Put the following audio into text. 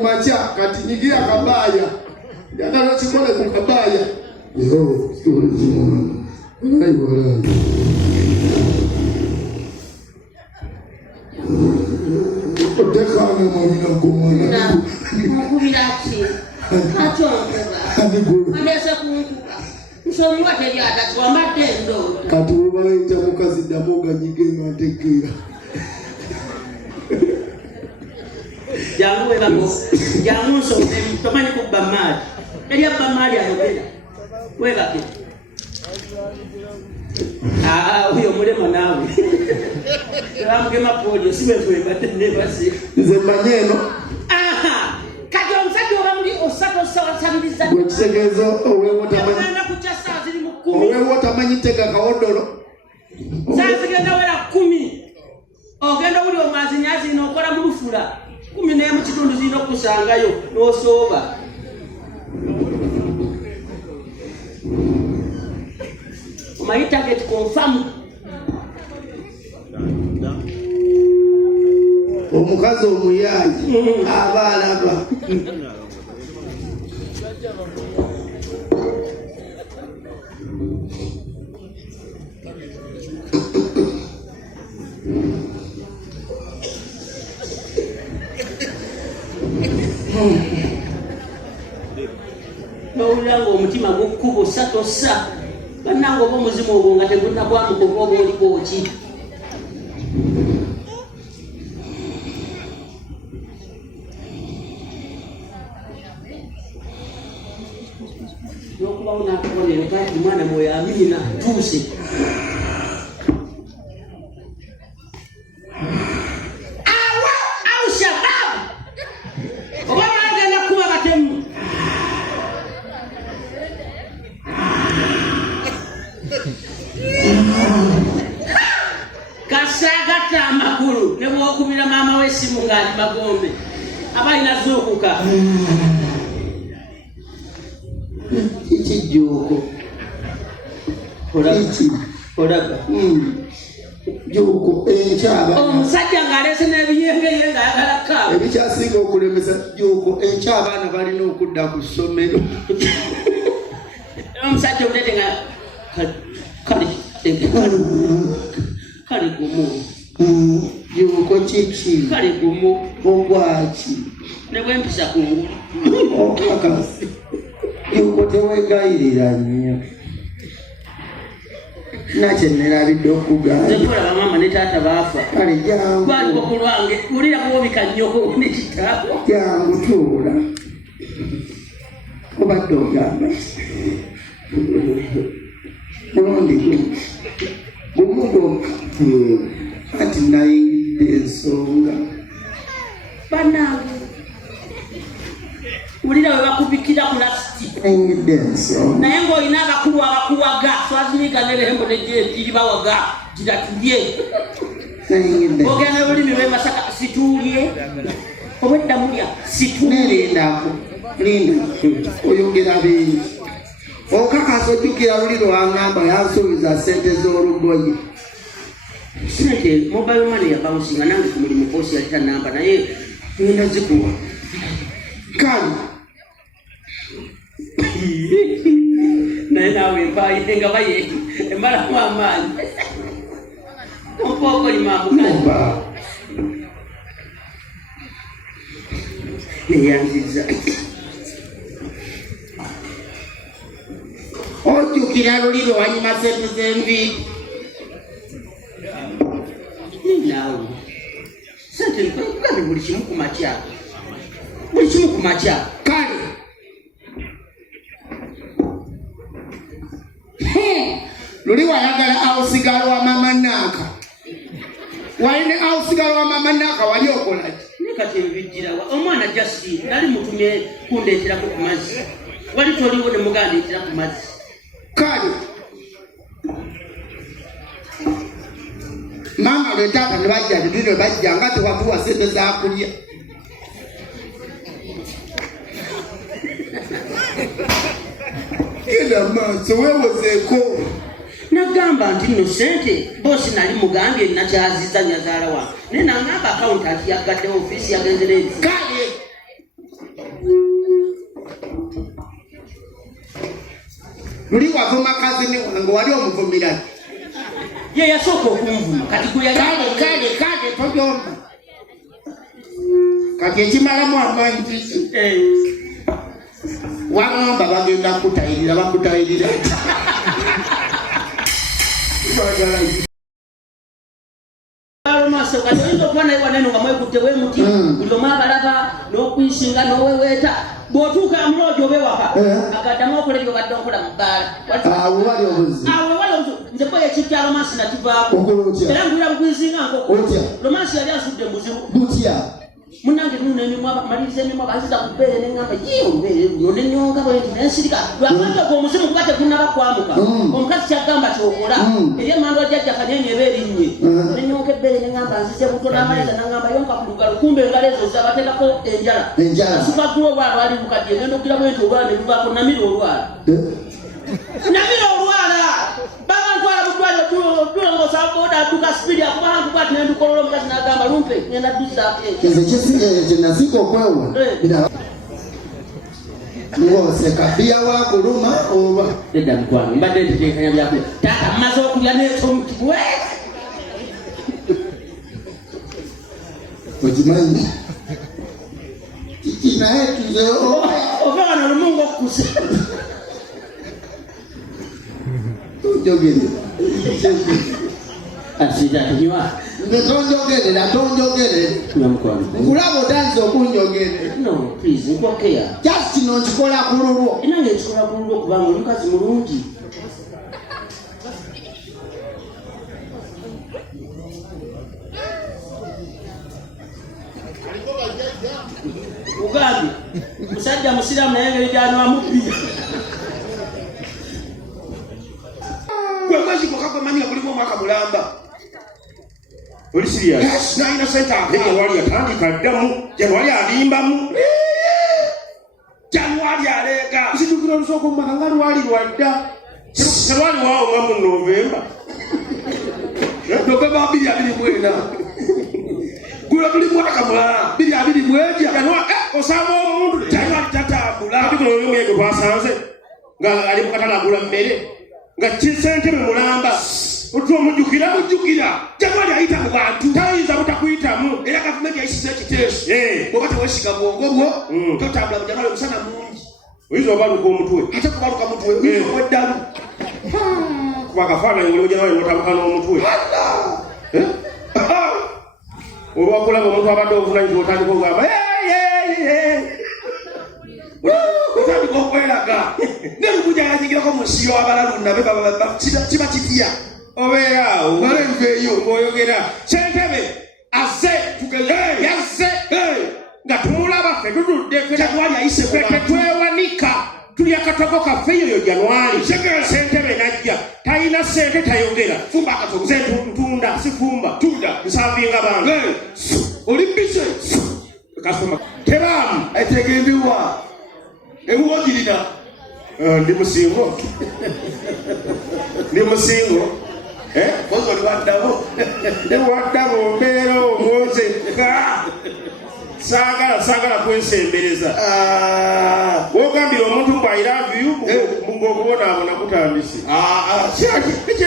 kumacha kati nyigia kabaya yakalo chikole kukabaya yo story zimona ngai wala dekana mwina kumona mukubirachi atonga amesa kunkuka nsomwa teyata twamba tendo kati ubaita mukazi damoga nyigema tekera jangu webako jangu so tomani kubba mali eli abba mali ayogera webake huyo mulema nawe ramgema pojo sibe twebate nebasi nze manyeno kati omusajja obamuli osato sawasambiza gwekisegezo owewota kuchasa ziri mu 10 owewota manyitega kawodolo zazigenda wera 10 ogenda uli omazinyazi nokola mu lufula 10 ne mu kitundu zino kusangayo nosoba my target confirmed omukazi omuyaji abalaba Naulango omutima gukubo satosa banango bomuzimu ogwo nga tegunda kwamukoba oba oliko ki nokuba unakubonero kati mwana mwoyo amina tuuse au shababu oba bagenda kuba batemu kasagata amakulu ne bwokubira mama wesimu ngali bagombe abalina zukuka ikijuko olaga juko enchaba omusajja ngalese nebiyengeye nga ayagala kaabo ebikyasinga okulemesa juko enchaba balina okudda ku ssomero omusajja omulete nga kale gumu juko kiki kale gumu ogwaki ne bwempisa kungulu okakasi juko tewegayirira nnyo nache nerabidde okugamba zekola bamama ne taata baafa kale jangu baliko ku lwange ulira kuwobika nnyoko ne kitaabo jangu tuula obadde ogamba mulundi gumugo ati nayingidde ensonga banange ulira we bakubikira ku lasiti nayingidde ensonga naye ng'olina abakulu abakuwaga swazimiga nerembo nejeri bawaga giratulye nayingidde ogenda olulimi lwemasaka situulye obwedda mulya situulye nerindako linda oyogera bingi okakasa ojjukira luli lwangamba yansuubiza sente z'olugoye sente mobile money yabawusinga nange ku mulimu boosi yalita namba naye ngenda zikuwa kale naye naawe empaayire nga baye embalamu amaanyi ompooko limambuka neyanziza ojjukira luli lwanyuma sente z'enviiri naawe sente nkugambe buli kimu ku makya buli kimu ku makya kale luli wayagala awusigalo wa mama Naaka waline awusigalo wa mama Naaka wali okolaki nekati ebijjirawa omwana Justin nali mutumye kundeeterako ku mazzi wali toliwo ne mugandeetera ku mazzi kale mama lwetaata ne bajja titino bajja nga tewatuwa sente zakulya genda maaso weewozeeko nagamba nti nno sente boosi nali mugambye nakyaziza nyazaala wange naye nangamba akawunti ati yagadde ofiisi yagenze n'enzi kale luli wavuma kazini wange wali omuvumira ye yasooka okunvuma kati gwe yali kale toyomba kati ekimalamu amanyi wangamba bagenda bakutayirira maso kati oyinza okuba naye waneno nga mwekutte wemuti buli omu abalaba n'okwisinga n'oweweeta bw'otuuka muloojo obewaka agaddamu okola ebyo badde okola mu bbaala awo wali obuzi nze bwe ekitta romansi nakivaako era ngwira bukwisinga nkoko romansi yali asudde muzibu butya munange nuna emimwa maliriza emimwa banziza ku bbeere neŋŋamba omubeere buno nenyonga bwenti nensirika lwakati ogwo omuzimu kuba tegunnaba kwamuka omukazi kyaggamba kyokola eri emandwa jjajja kanyenye eba erinnye nenyonka ebbeere neŋŋamba nzize buto n'amaliza naŋŋamba yonka ku lugalo kumbe engalo ezo zabateekako enjala asukagula olwala lwali bukadde ngenda okugira bwenti olwala ne luvaako namira olwala namira olwala bagantwala budwaliro tulongosa boda adduka sipidi akubahantu bwati nendukolola omukazi n'agamba lumpe ngenda ddusaako kyenasika okwewa ng'oseka bya wakuluma oba edda mukwange mbadde nteteekanya byakulya taata mmaze okulya n'ekyomutibwe okimanyi kiki naye tuze ova wano olumungu okkusa tonjogere asita tunywa tonjogere nkulaba otanze okunjogere no please nkwakeya just kino nkikola ku lulwo enange nkikola ku lulwo kubanga oli mukazi mulungi ugambye musajja musiraamu naye engeri gyanywamu bbiri gwe mwezi gwokka gwemanyi nga gulimu omwaka mulamba oli serious nalina sente januwali yatandika ddamu januwali alimbamu januwali aleega nzijukira olusooka omumaka nga lwali lwadda selwali waawo nga mu novemba novemba 2024 gula tuli mwaka mulala 2024 osanga omuntu januwali tatambula omwenge gwasanze nga ali mukatala agula mmere nga kisentebe mulamba otwo omujjukira januwali ayita mu bantu tayinza butakuyitamu era gavumenti yayisiza ekiteeso bwoba tewesiga bwongo bwo totambula mu januwali omusana mungi oyinza obaluka omutwe ate kubaluka mutwe oyinza obweddalu kuba akafaananyi oli januwali notabuka n'omutwe olwakulaba omuntu abadde obuvunanyizibwa otandika ogamba otandika okweraga nelukuja yanyigirako mu nsi y'abalalu nabe kiba kitya obeeraawo balenveeyo ng'oyogera sentebe azze yazze nga tumulaba ffe tutudde januwali ayise tetwewanika tuli akatogo kaffe eyo januwali sentebe najja talina sente tayogera fumba akatogo ze ntunda sifumba tunda nsavinga bange oli bise kasoma tebaamu etegendewa ewuwogirira ndi musingo kozi oli waddabo newaddabo mbeera omwoze saagala kwensembereza wogambira omuntu mbu I love you ng'okubonaabona kutandise